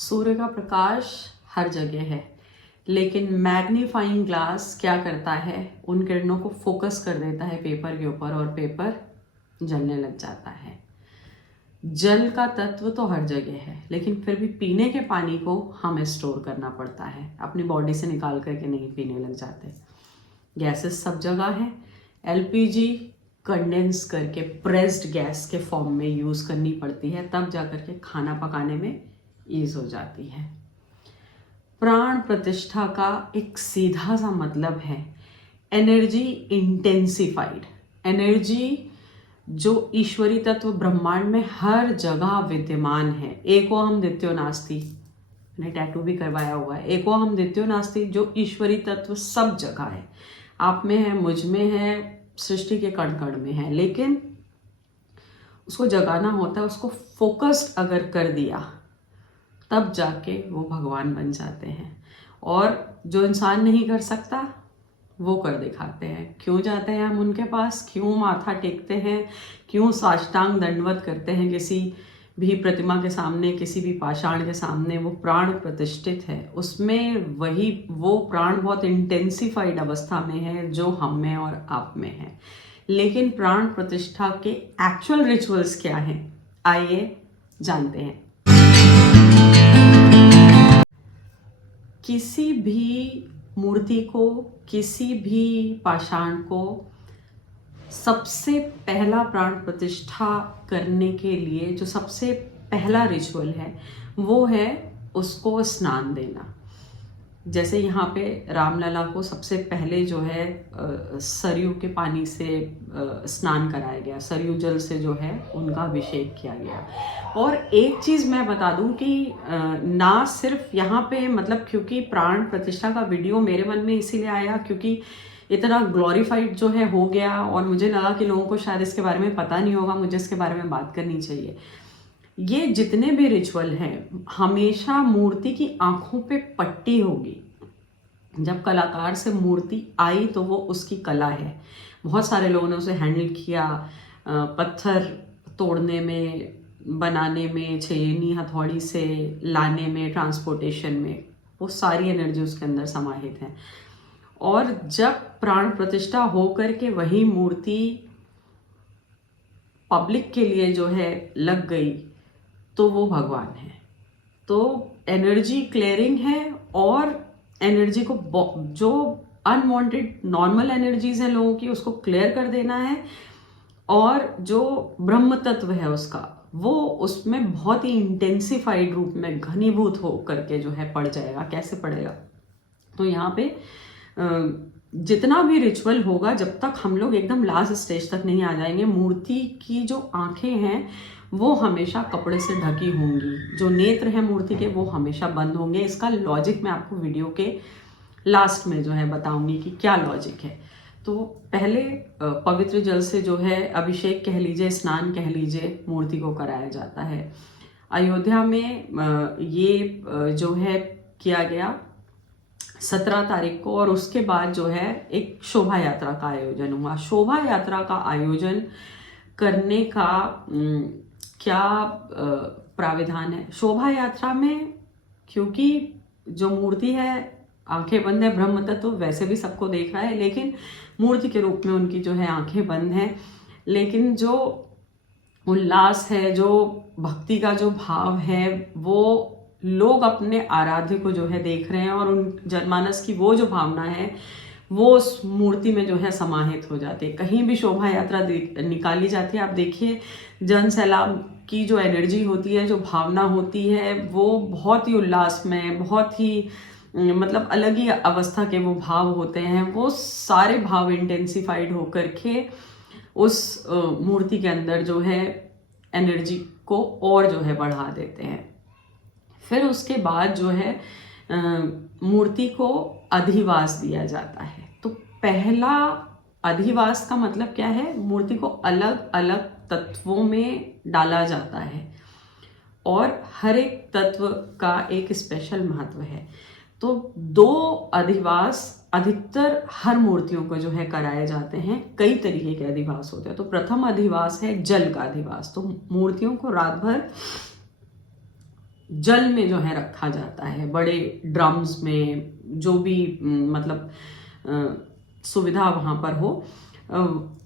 सूर्य का प्रकाश हर जगह है, लेकिन मैग्नीफाइंग ग्लास क्या करता है, उन किरणों को फोकस कर देता है पेपर के ऊपर और पेपर जलने लग जाता है। जल का तत्व तो हर जगह है, लेकिन फिर भी पीने के पानी को हमें स्टोर करना पड़ता है, अपनी बॉडी से निकाल करके नहीं पीने लग जाते। गैसेस सब जगह है। एलपीजी कंडेंस करके प्रेस्ड गैस के फॉर्म में यूज़ करनी पड़ती है, तब जा करके खाना पकाने में ईज हो जाती है। प्राण प्रतिष्ठा का एक सीधा सा मतलब है एनर्जी इंटेंसिफाइड। एनर्जी जो ईश्वरी तत्व ब्रह्मांड में हर जगह विद्यमान है। एको हम द्वितीयो नास्ति, मैंने टैटू भी करवाया हुआ है। एको हम द्वितीयो नास्ति, जो ईश्वरी तत्व सब जगह है, आप में है, मुझ में है, सृष्टि के कण कण में है, लेकिन उसको जगाना होता है। उसको फोकस्ड अगर कर दिया तब जाके वो भगवान बन जाते हैं। और जो इंसान नहीं कर सकता वो कर दिखाते हैं। क्यों जाते हैं हम उनके पास, क्यों माथा टेकते हैं, क्यों साष्टांग दंडवत करते हैं किसी भी प्रतिमा के सामने, किसी भी पाषाण के सामने। वो प्राण प्रतिष्ठित है, उसमें वही वो प्राण बहुत इंटेंसिफाइड अवस्था में है जो हम में और आप में है। लेकिन प्राण प्रतिष्ठा के एक्चुअल रिचुअल्स क्या हैं, आइए जानते हैं। किसी भी मूर्ति को, किसी भी पाषाण को सबसे पहला प्राण प्रतिष्ठा करने के लिए जो सबसे पहला रिचुअल है वो है उसको स्नान देना। जैसे यहाँ पे रामलला को सबसे पहले जो है सरयू के पानी से स्नान कराया गया, सरयू जल से जो है उनका अभिषेक किया गया। और एक चीज़ मैं बता दूं कि ना सिर्फ यहाँ पे, मतलब क्योंकि प्राण प्रतिष्ठा का वीडियो मेरे मन में इसीलिए आया क्योंकि इतना ग्लोरीफाइड जो है हो गया, और मुझे लगा कि लोगों को शायद इसके बारे में पता नहीं होगा, मुझे इसके बारे में बात करनी चाहिए। ये जितने भी रिचुअल हैं, हमेशा मूर्ति की आंखों पे पट्टी होगी। जब कलाकार से मूर्ति आई तो वो उसकी कला है। बहुत सारे लोगों ने उसे हैंडल किया, पत्थर तोड़ने में, बनाने में, छेनी हथौड़ी से लाने में, ट्रांसपोर्टेशन में, वो सारी एनर्जी उसके अंदर समाहित है। और जब प्राण प्रतिष्ठा हो करके वही मूर्ति पब्लिक के लिए जो है लग गई तो वो भगवान है। तो एनर्जी क्लियरिंग है, और एनर्जी को जो अनवांटेड नॉर्मल एनर्जीज हैं लोगों की उसको क्लियर कर देना है, और जो ब्रह्म तत्व है उसका वो उसमें बहुत ही इंटेंसिफाइड रूप में घनीभूत हो करके जो है पड़ जाएगा। कैसे पड़ेगा, तो यहाँ पे जितना भी रिचुअल होगा, जब तक हम लोग एकदम लास्ट स्टेज तक नहीं आ जाएंगे, मूर्ति की जो आंखें हैं वो हमेशा कपड़े से ढकी होंगी, जो नेत्र है मूर्ति के वो हमेशा बंद होंगे। इसका लॉजिक मैं आपको वीडियो के लास्ट में जो है बताऊंगी कि क्या लॉजिक है। तो पहले पवित्र जल से जो है अभिषेक कह लीजिए, स्नान कह लीजिए, मूर्ति को कराया जाता है। अयोध्या में ये जो है किया गया 17 तारीख को, और उसके बाद जो है एक शोभा यात्रा का आयोजन हुआ। शोभा यात्रा का आयोजन करने का क्या प्राविधान है शोभा यात्रा में, क्योंकि जो मूर्ति है आंखें बंद है, ब्रह्म तत्व तो वैसे भी सबको देख रहा है, लेकिन मूर्ति के रूप में उनकी जो है आंखें बंद हैं, लेकिन जो उल्लास है, जो भक्ति का जो भाव है, वो लोग अपने आराध्य को जो है देख रहे हैं, और उन जनमानस की वो जो भावना है वो उस मूर्ति में जो है समाहित हो जाती है। कहीं भी शोभा यात्रा निकाली जाती है, आप देखिए जन सैलाब की जो एनर्जी होती है, जो भावना होती है, वो बहुत ही उल्लास में, बहुत ही मतलब अलग ही अवस्था के वो भाव होते हैं। वो सारे भाव इंटेंसिफाइड होकर के उस मूर्ति के अंदर जो है एनर्जी को और जो है बढ़ा देते हैं। फिर उसके बाद जो है मूर्ति को अधिवास दिया जाता है। तो पहला अधिवास का मतलब क्या है, मूर्ति को अलग अलग तत्वों में डाला जाता है, और हर एक तत्व का एक स्पेशल महत्व है। तो 2 अधिवास अधिकतर हर मूर्तियों को जो है कराए जाते हैं। कई तरीके के अधिवास होते हैं। तो प्रथम अधिवास है जल का अधिवास। तो मूर्तियों को रात भर जल में जो है रखा जाता है, बड़े ड्रम्स में, जो भी मतलब सुविधा वहाँ पर हो,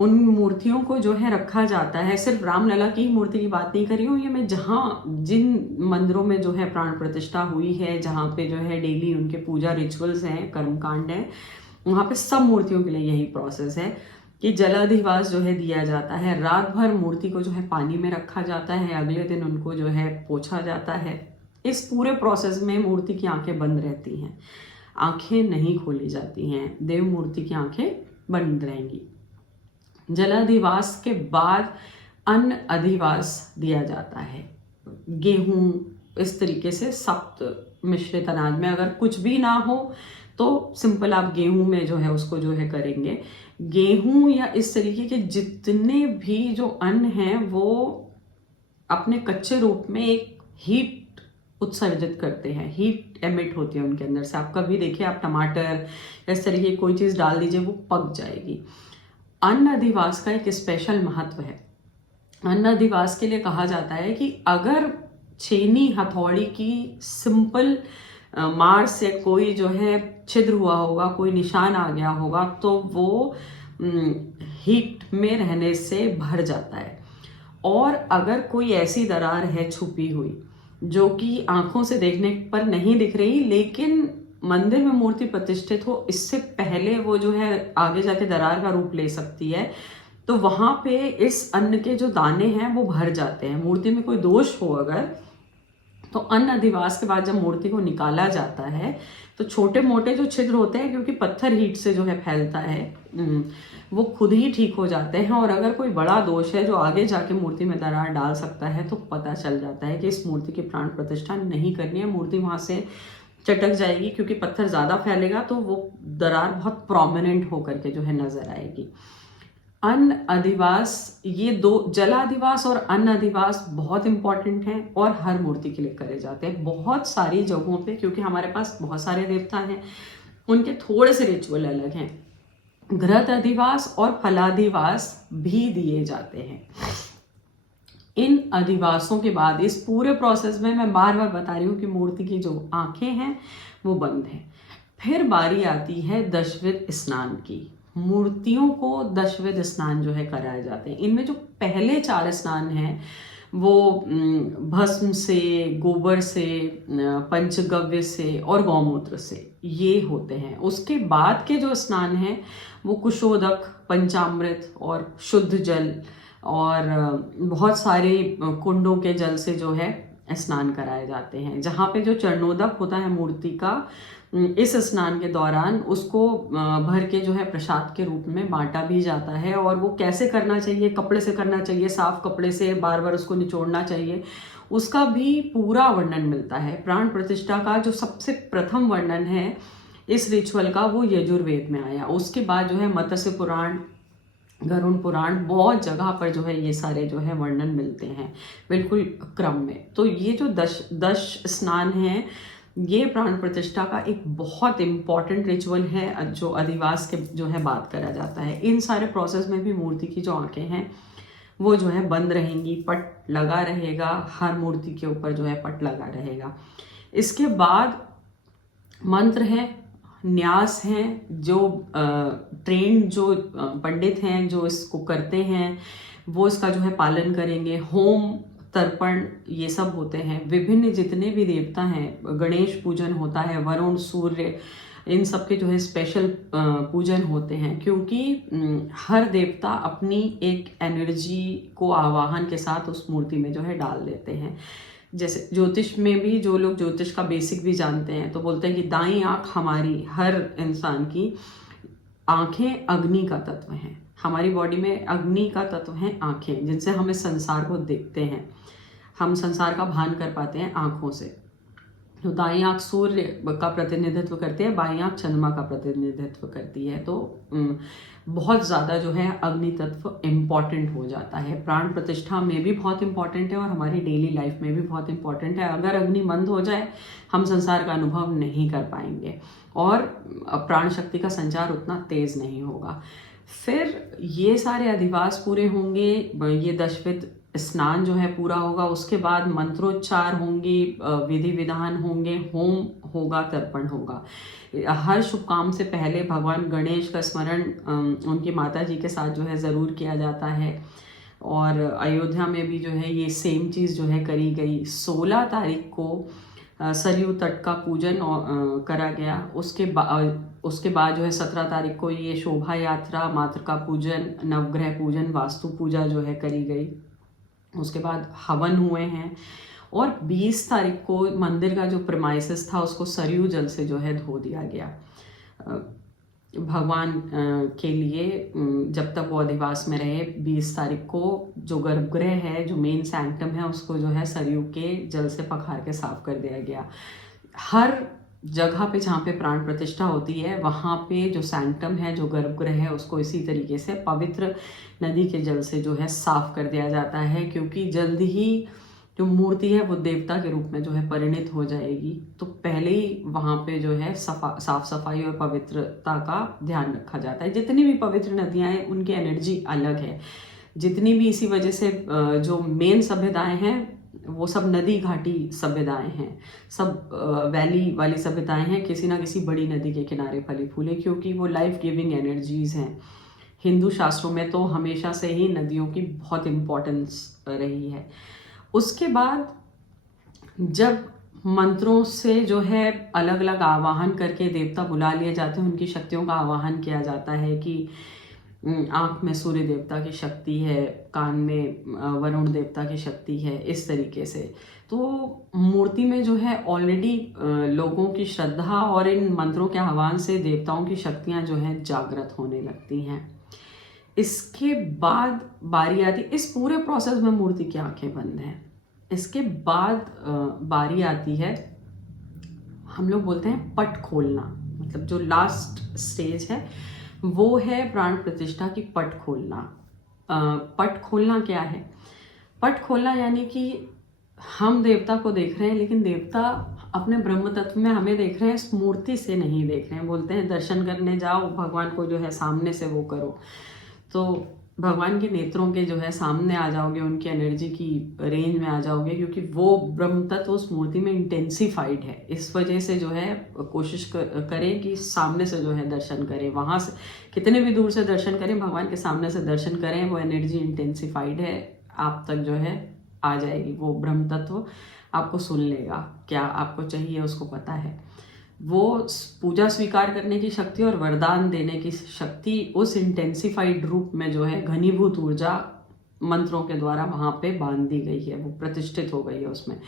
उन मूर्तियों को जो है रखा जाता है। सिर्फ रामलला की ही मूर्ति की बात नहीं कर रही हूँ, ये मैं जहाँ जिन मंदिरों में जो है प्राण प्रतिष्ठा हुई है, जहाँ पे जो है डेली उनके पूजा रिचुअल्स हैं, कर्मकांड है, वहाँ पे सब मूर्तियों के लिए यही प्रोसेस है कि जलाधिवास जो है दिया जाता है। रात भर मूर्ति को जो है पानी में रखा जाता है, अगले दिन उनको जो है पोंछा जाता है। इस पूरे प्रोसेस में मूर्ति की आंखें बंद रहती हैं, आंखें नहीं खोली जाती हैं, देव मूर्ति की आंखें बंद रहेंगी। जलाधिवास के बाद अन्न अधिवास दिया जाता है। गेहूं, इस तरीके से सप्त मिश्रित अनाज में, अगर कुछ भी ना हो तो सिंपल आप गेहूं में जो है उसको जो है करेंगे। गेहूं या इस तरीके के जितने भी जो अन्न हैं वो अपने कच्चे रूप में एक हीट उत्सर्जित करते हैं, हीट एमिट होती है उनके अंदर से। आप कभी देखिए, आप टमाटर इस तरीके की कोई चीज़ डाल दीजिए, वो पक जाएगी। अन्न अधिवास का एक स्पेशल महत्व है। अन्न अधिवास के लिए कहा जाता है कि अगर छेनी हथौड़ी की सिंपल मार से कोई जो है छिद्र हुआ होगा, कोई निशान आ गया होगा, तो वो हीट में रहने से भर जाता है। और अगर कोई ऐसी दरार है छुपी हुई जो कि आंखों से देखने पर नहीं दिख रही, लेकिन मंदिर में मूर्ति प्रतिष्ठित हो इससे पहले वो जो है आगे जाके दरार का रूप ले सकती है, तो वहां पे इस अन्न के जो दाने हैं वो भर जाते हैं। मूर्ति में कोई दोष हो अगर, तो अन्न अधिवास के बाद जब मूर्ति को निकाला जाता है तो छोटे मोटे जो छिद्र होते हैं, क्योंकि पत्थर हीट से जो है फैलता है, वो खुद ही ठीक हो जाते हैं। और अगर कोई बड़ा दोष है जो आगे जाके मूर्ति में दरार डाल सकता है, तो पता चल जाता है कि इस मूर्ति की प्राण प्रतिष्ठा नहीं करनी है, मूर्ति वहां से चटक जाएगी, क्योंकि पत्थर ज्यादा फैलेगा तो वो दरार बहुत प्रोमिनेंट होकर के जो है नजर आएगी। अन्न अधिवास, ये दो, जलाधिवास और अन्न अधिवास बहुत इंपॉर्टेंट हैं और हर मूर्ति के लिए करे जाते हैं बहुत सारी जगहों पे, क्योंकि हमारे पास बहुत सारे देवता हैं, उनके थोड़े से रिचुअल अलग हैं। घृत अधिवास और फलाधिवास भी दिए जाते हैं। इन अधिवासों के बाद इस पूरे प्रोसेस में मैं बार बार बता रही हूँ कि मूर्ति की जो आंखें हैं वो बंद हैं। फिर बारी आती है दशविध स्नान की। मूर्तियों को दशविध स्नान जो है कराए जाते हैं। इनमें जो पहले 4 स्नान हैं वो भस्म से, गोबर से, पंचगव्य से और गौमूत्र से ये होते हैं। उसके बाद के जो स्नान हैं वो कुशोदक, पंचामृत और शुद्ध जल और बहुत सारे कुंडों के जल से जो है स्नान कराए जाते हैं। जहाँ पे जो चरणोदक होता है मूर्ति का, इस स्नान के दौरान उसको भर के जो है प्रसाद के रूप में बांटा भी जाता है। और वो कैसे करना चाहिए, कपड़े से करना चाहिए, साफ कपड़े से बार बार उसको निचोड़ना चाहिए, उसका भी पूरा वर्णन मिलता है। प्राण प्रतिष्ठा का जो सबसे प्रथम वर्णन है इस रिचुअल का, वो यजुर्वेद में आया। उसके बाद जो है मत्स्य पुराण, गरुड़ पुराण, बहुत जगह पर जो है ये सारे जो है वर्णन मिलते हैं बिल्कुल क्रम में। तो ये जो दश स्नान हैं, ये प्राण प्रतिष्ठा का एक बहुत इम्पॉर्टेंट रिचुअल है जो अधिवास के जो है बात करा जाता है। इन सारे प्रोसेस में भी मूर्ति की जो आंखें हैं वो जो है बंद रहेंगी, पट लगा रहेगा, हर मूर्ति के ऊपर जो है पट लगा रहेगा। इसके बाद मंत्र है, न्यास हैं, जो ट्रेंड जो पंडित हैं जो इसको करते हैं वो इसका जो है पालन करेंगे। होम, तर्पण, ये सब होते हैं। विभिन्न जितने भी देवता हैं, गणेश पूजन होता है, वरुण, सूर्य, इन सब के जो है स्पेशल पूजन होते हैं, क्योंकि हर देवता अपनी एक एनर्जी को आवाहन के साथ उस मूर्ति में जो है डाल देते हैं। जैसे ज्योतिष में भी जो लोग ज्योतिष का बेसिक भी जानते हैं तो बोलते हैं कि दाईं आंख हमारी, हर इंसान की आंखें अग्नि का तत्व हैं। हमारी बॉडी में अग्नि का तत्व है आंखें, जिनसे हम इस संसार को देखते हैं, हम संसार का भान कर पाते हैं आंखों से। तो दाईं आंख सूर्य का प्रतिनिधित्व करती है, बाईं आंख चंद्रमा का प्रतिनिधित्व करती है। तो बहुत ज़्यादा जो है अग्नि तत्व इम्पॉर्टेंट हो जाता है। प्राण प्रतिष्ठा में भी बहुत इम्पॉर्टेंट है और हमारी डेली लाइफ में भी बहुत इम्पॉर्टेंट है। अगर अग्नि मंद हो जाए हम संसार का अनुभव नहीं कर पाएंगे और प्राण शक्ति का संचार उतना तेज नहीं होगा। फिर ये सारे अधिवास पूरे होंगे, ये दशविध स्नान जो है पूरा होगा, उसके बाद मंत्रोच्चार होंगी, विधि विधान होंगे, होम होगा, तर्पण होगा। हर शुभ काम से पहले भगवान गणेश का स्मरण उनकी माता जी के साथ जो है ज़रूर किया जाता है। और अयोध्या में भी जो है ये सेम चीज़ जो है करी गई। 16 तारीख को सरयू तट का पूजन करा गया। उसके बाद जो है 17 तारीख को ये शोभा यात्रा, मातृ का पूजन, नवग्रह पूजन, वास्तु पूजा जो है करी गई। उसके बाद हवन हुए हैं और 20 तारीख को मंदिर का जो प्रेमाइसेस था उसको सरयू जल से जो है धो दिया गया भगवान के लिए। जब तक वो अधिवास में रहे 20 तारीख को जो गर्भगृह है, जो मेन सैंक्टम है, उसको जो है सरयू के जल से पखार के साफ कर दिया गया। हर जगह पे जहाँ पे प्राण प्रतिष्ठा होती है वहाँ पे जो सैंक्टम है, जो गर्भगृह है, उसको इसी तरीके से पवित्र नदी के जल से जो है साफ कर दिया जाता है, क्योंकि जल्द ही जो मूर्ति है वो देवता के रूप में जो है परिणित हो जाएगी। तो पहले ही वहाँ पे जो है साफ सफाई और पवित्रता का ध्यान रखा जाता है। जितनी भी पवित्र नदियाँ हैं उनकी एनर्जी अलग है। जितनी भी इसी वजह से जो मेन सभ्यताएं हैं वो सब नदी घाटी सभ्यताएं हैं, सब वैली वाली सभ्यताएं हैं, किसी ना किसी बड़ी नदी के किनारे फली फूले, क्योंकि वो लाइफ गिविंग एनर्जीज हैं। हिंदू शास्त्रों में तो हमेशा से ही नदियों की बहुत इम्पोर्टेंस रही है। उसके बाद जब मंत्रों से जो है अलग अलग आवाहन करके देवता बुला लिए जाते हैं, उनकी शक्तियों का आवाहन किया जाता है कि आँख में सूर्य देवता की शक्ति है, कान में वरुण देवता की शक्ति है, इस तरीके से। तो मूर्ति में जो है ऑलरेडी लोगों की श्रद्धा और इन मंत्रों के आह्वान से देवताओं की शक्तियाँ जो हैं जागृत होने लगती हैं। इसके बाद बारी आती, इस पूरे प्रोसेस में मूर्ति की आंखें बंद हैं। इसके बाद बारी आती है, हम लोग बोलते हैं पट खोलना, मतलब जो लास्ट स्टेज है वो है प्राण प्रतिष्ठा की पट खोलना। पट खोलना क्या है? पट खोलना यानी कि हम देवता को देख रहे हैं, लेकिन देवता अपने ब्रह्म तत्व में हमें देख रहे हैं, इस मूर्ति से नहीं देख रहे हैं। बोलते हैं दर्शन करने जाओ, भगवान को जो है सामने से वो करो, तो भगवान के नेत्रों के जो है सामने आ जाओगे, उनकी एनर्जी की रेंज में आ जाओगे, क्योंकि वो ब्रह्म तत्व उस मूर्ति में इंटेंसिफाइड है। इस वजह से जो है कोशिश करें कि सामने से जो है दर्शन करें, वहाँ से कितने भी दूर से दर्शन करें, भगवान के सामने से दर्शन करें, वो एनर्जी इंटेंसिफाइड है, आप तक जो है आ जाएगी। वो ब्रह्म तत्व आपको सुन लेगा, क्या आपको चाहिए उसको पता है। वो पूजा स्वीकार करने की शक्ति और वरदान देने की शक्ति उस इंटेंसिफाइड रूप में जो है घनीभूत ऊर्जा मंत्रों के द्वारा वहाँ पे बांध दी गई है, वो प्रतिष्ठित हो गई है उसमें।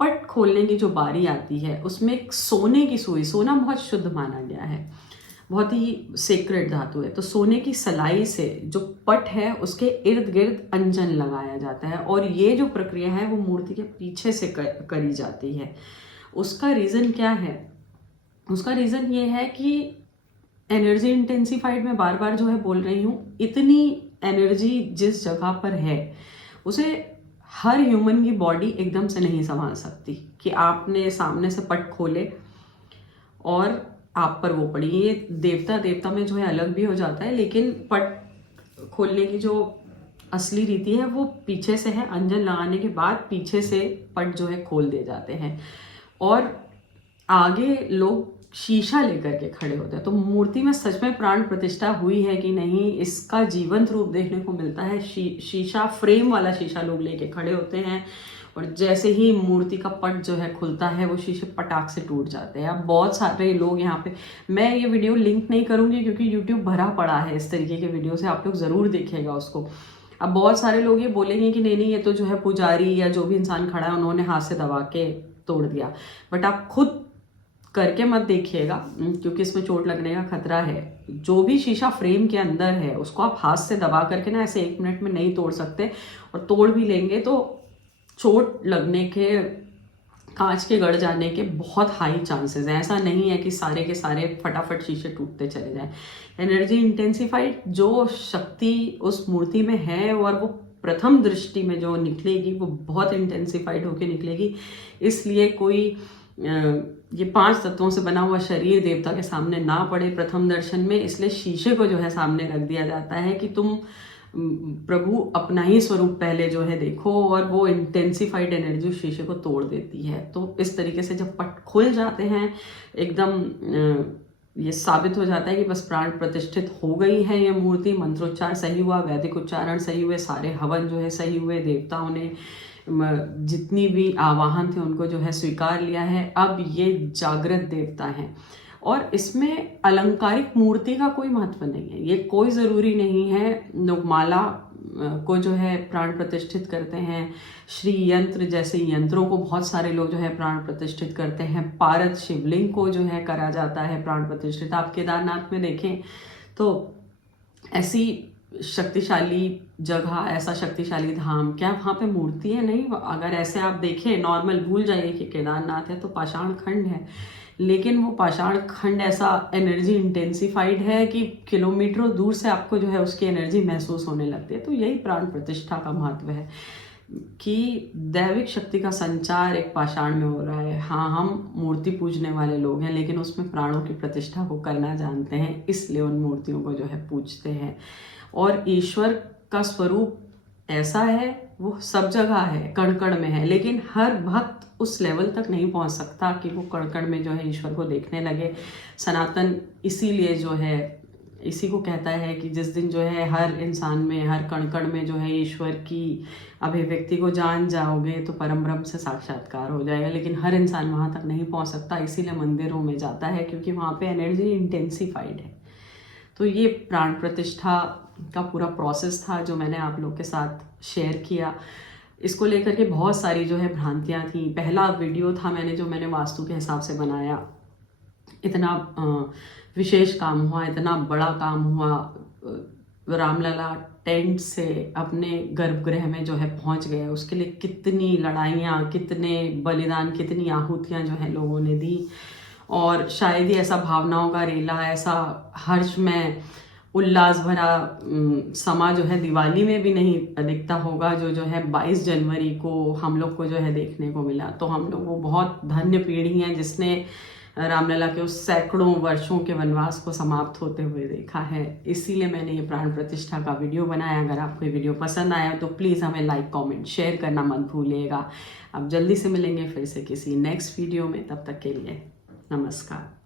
पट खोलने की जो बारी आती है उसमें एक सोने की सुई, सोना बहुत शुद्ध माना गया है, बहुत ही सेक्रेड धातु है, तो सोने की सलाई से जो पट है उसके इर्द गिर्द अंजन लगाया जाता है। और ये जो प्रक्रिया है वो मूर्ति के पीछे से करी जाती है। उसका रीज़न क्या है? उसका रीज़न ये है कि एनर्जी इंटेंसिफाइड, मैं बार बार जो है बोल रही हूँ, इतनी एनर्जी जिस जगह पर है उसे हर ह्यूमन की बॉडी एकदम से नहीं संभाल सकती कि आपने सामने से पट खोले और आप पर वो पड़ी। ये देवता में जो है अलग भी हो जाता है, लेकिन पट खोलने की जो असली रीति है वो पीछे से है। अंजन लगाने के बाद पीछे से पट जो है खोल दिए जाते हैं और आगे लोग शीशा लेकर के खड़े होते हैं। तो मूर्ति में सच में प्राण प्रतिष्ठा हुई है कि नहीं, इसका जीवंत रूप देखने को मिलता है। शीशा, फ्रेम वाला शीशा लोग लेके खड़े होते हैं और जैसे ही मूर्ति का पट जो है खुलता है वो शीशे पटाख से टूट जाते हैं। अब बहुत सारे लोग यहाँ पे, मैं ये वीडियो लिंक नहीं करूँगी क्योंकि यूट्यूब भरा पड़ा है इस तरीके के वीडियो से, आप लोग ज़रूर देखिएगा उसको। अब बहुत सारे लोग ये बोलेंगे कि नहीं ये तो जो है पुजारी या जो भी इंसान खड़ा है उन्होंने हाथ से दबा के तोड़ दिया, बट आप खुद करके मत देखिएगा क्योंकि इसमें चोट लगने का खतरा है। जो भी शीशा फ्रेम के अंदर है उसको आप हाथ से दबा करके ना ऐसे 1 मिनट में नहीं तोड़ सकते, और तोड़ भी लेंगे तो चोट लगने के, कांच के गड़ जाने के बहुत हाई चांसेस हैं। ऐसा नहीं है कि सारे के सारे फटाफट शीशे टूटते चले जाएं। एनर्जी इंटेंसिफाइड जो शक्ति उस मूर्ति में है और वो प्रथम दृष्टि में जो निकलेगी वो बहुत इंटेंसिफाइड होकर निकलेगी। इसलिए कोई ये 5 तत्वों से बना हुआ शरीर देवता के सामने ना पड़े प्रथम दर्शन में, इसलिए शीशे को जो है सामने रख दिया जाता है कि तुम प्रभु अपना ही स्वरूप पहले जो है देखो, और वो इंटेंसिफाइड एनर्जी उस शीशे को तोड़ देती है। तो इस तरीके से जब पट खुल जाते हैं एकदम, ये साबित हो जाता है कि बस प्राण प्रतिष्ठित हो गई है ये मूर्ति, मंत्रोच्चार सही हुआ, वैदिक उच्चारण सही हुए, सारे हवन जो है सही हुए, देवताओं ने जितनी भी आवाहन थे उनको जो है स्वीकार लिया है। अब ये जागृत देवता हैं, और इसमें अलंकारिक मूर्ति का कोई महत्व नहीं है। ये कोई ज़रूरी नहीं है। लोग माला को जो है प्राण प्रतिष्ठित करते हैं, श्री यंत्र जैसे यंत्रों को बहुत सारे लोग जो है प्राण प्रतिष्ठित करते हैं, पारद शिवलिंग को जो है करा जाता है प्राण प्रतिष्ठित। आप केदारनाथ में देखें तो ऐसी शक्तिशाली जगह, ऐसा शक्तिशाली धाम, क्या वहाँ पे मूर्ति है? नहीं। अगर ऐसे आप देखें नॉर्मल, भूल जाइए कि केदारनाथ है, तो पाषाण खंड है, लेकिन वो पाषाण खंड ऐसा एनर्जी इंटेंसिफाइड है कि किलोमीटरों दूर से आपको जो है उसकी एनर्जी महसूस होने लगती है। तो यही प्राण प्रतिष्ठा का महत्व है कि दैविक शक्ति का संचार एक पाषाण में हो रहा है। हाँ, हम मूर्ति पूजने वाले लोग हैं, लेकिन उसमें प्राणों की प्रतिष्ठा को करना जानते हैं, इसलिए उन मूर्तियों को जो है पूजते हैं। और ईश्वर का स्वरूप ऐसा है, वो सब जगह है, कण कण में है, लेकिन हर भक्त उस लेवल तक नहीं पहुंच सकता कि वो कण कण में जो है ईश्वर को देखने लगे। सनातन इसीलिए जो है इसी को कहता है कि जिस दिन जो है हर इंसान में, हर कण कण में जो है ईश्वर की अभिव्यक्ति को जान जाओगे तो परम ब्रह्म से साक्षात्कार हो जाएगा। लेकिन हर इंसान वहाँ तक नहीं पहुँच सकता, इसीलिए मंदिरों में जाता है, क्योंकि वहाँ पे एनर्जी इंटेंसिफाइड है। तो ये प्राण प्रतिष्ठा का पूरा प्रोसेस था जो मैंने आप लोग के साथ शेयर किया। इसको लेकर के बहुत सारी जो है भ्रांतियाँ थी। पहला वीडियो था मैंने वास्तु के हिसाब से बनाया, इतना विशेष काम हुआ, इतना बड़ा काम हुआ। रामलला टेंट से अपने गर्भगृह में जो है पहुंच गए, उसके लिए कितनी लड़ाइयाँ, कितने बलिदान, कितनी आहुतियाँ जो है लोगों ने दी। और शायद ही ऐसा भावनाओं का रेला, ऐसा हर्ष में उल्लास भरा समा जो है दिवाली में भी नहीं दिखता होगा, जो है 22 जनवरी को हम लोग को जो है देखने को मिला। तो हम लोग वो बहुत धन्य पीढ़ी हैं जिसने रामलला के उस सैकड़ों वर्षों के वनवास को समाप्त होते हुए देखा है। इसीलिए मैंने ये प्राण प्रतिष्ठा का वीडियो बनाया। अगर आपको ये वीडियो पसंद आया तो प्लीज़ हमें लाइक, कमेंट, शेयर करना मत भूलिएगा। अब जल्दी से मिलेंगे फिर से किसी नेक्स्ट वीडियो में, तब तक के लिए नमस्कार।